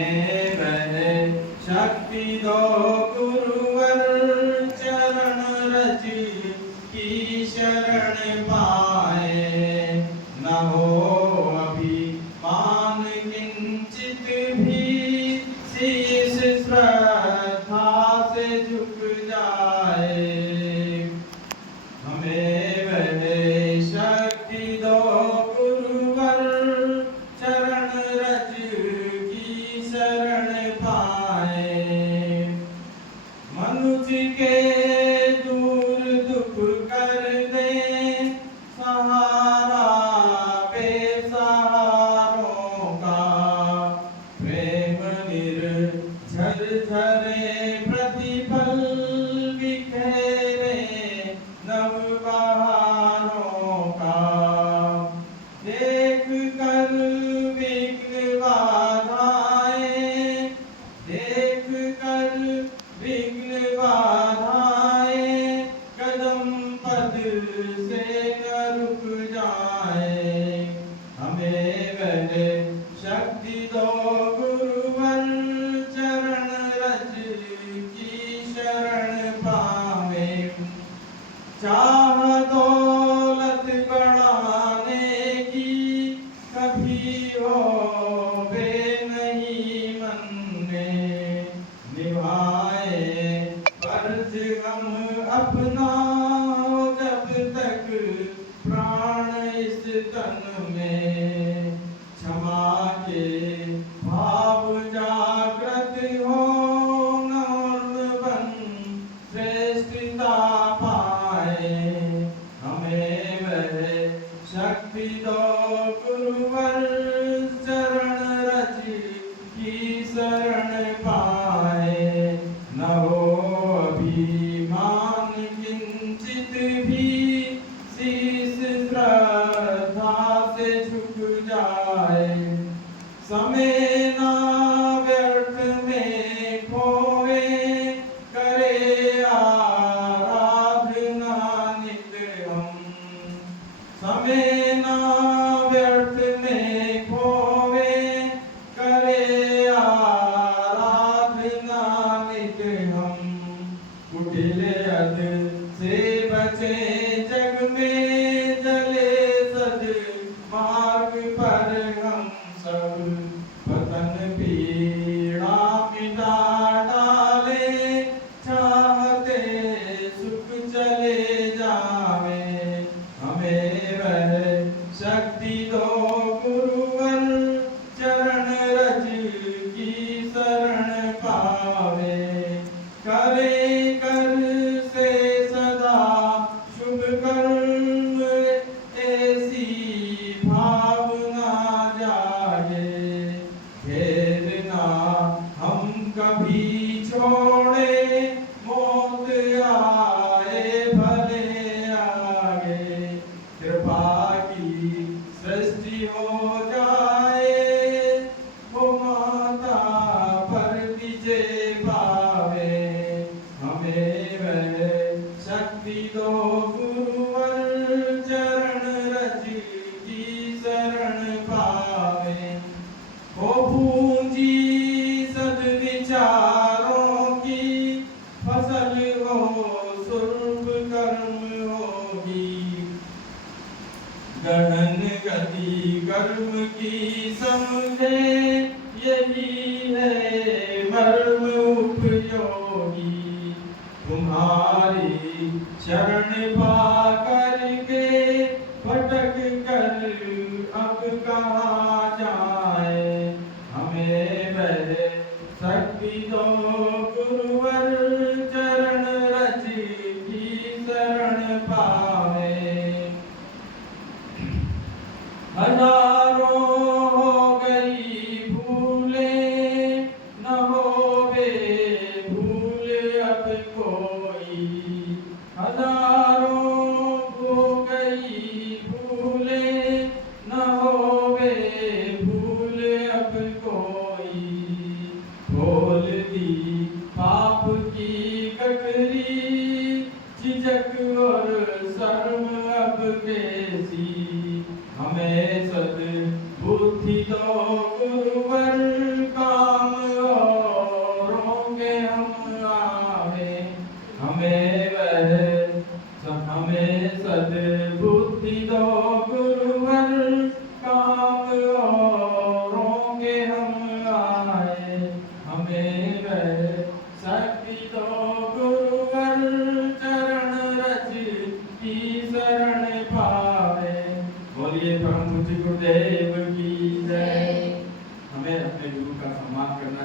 हमें वह शक्ति दो गुरुवर चरण रज की शरण पाए। न हो अभिमान किंचित भी शीश श्रद्धा से झुक जाए। हमें वह शक्ति दो गुरुवर चरण रज की शरण पाए। मनुष्य के दूर दुख कर दे सहारा बेसहारों का। प्रेम निर्झर झरे प्रतिपल बिखेरे नव बहारों का। देख कर विघ्न बाधाएं, देख कर विघ्न बाधाएं कदम पद से न रुक जाए। हमें वह शक्ति दो गुरुवर चरण रज की शरण पावे। चाह दौलत बढ़ाने की कभी होवे नहीं मन में। निभाए फर्ज हम अपना जब तक प्राण इस तन में। क्षमा के भाव जागृत हो नर्म बन श्रेष्ठता पाए। हमें वह शक्ति दो गुरुवर चरण रज की शरण पाए। न हो अभिमान किंचित भी शीश श्रद्धा से झुक जाए। समय ना व्यर्थ में खोए करे आराधना नित हम। समय ना व्यर्थ में खोए करे आराधना नित हम। कुटिल अध से बचे जग में जले सद मार्ग पर हम सब। पतन पीड़ा मिटा डाले चाहते सुख चले जावे। हमें वह शक्ति दो गुरुवर चरण रज की शरण पावे। करे कर से सदा शुभ कर्म ऐसी भावना जागे। घेरना हम कभी छोड़े मौत आए भले आगे। कृपा की सृष्टि हो जाए वो माता पर विजय पावे। हमें वह शक्ति दो गुरुवर चरण रज की शरण पावे। हो पूंजी सद्विचारों की फसल हो सुर्भ कर्म होगी। गणन गति कर्म की समझे यही है मर्म उपयोगी। तुम्हारी शरण पा करके भटक कर अब कहाँ जाए। हमें वह शक्ति दो गुरुवर चरण रज की शरण पावे। हजारों हो गई भूले न होवे भूल अब कोई। हजारों हो गई भूले न होवे भूल अब कोई। खोल दी पाप की ककरी झिझक और शर्म अब कैसी। हमें सद बुद्धि दो गुरुवर काम हमें वह शक्ति दो गुरुवर चरण रज की शरण पावे। बोलिए परम पूज्य गुरुदेव की जय। हमें अपने गुरु का सम्मान करना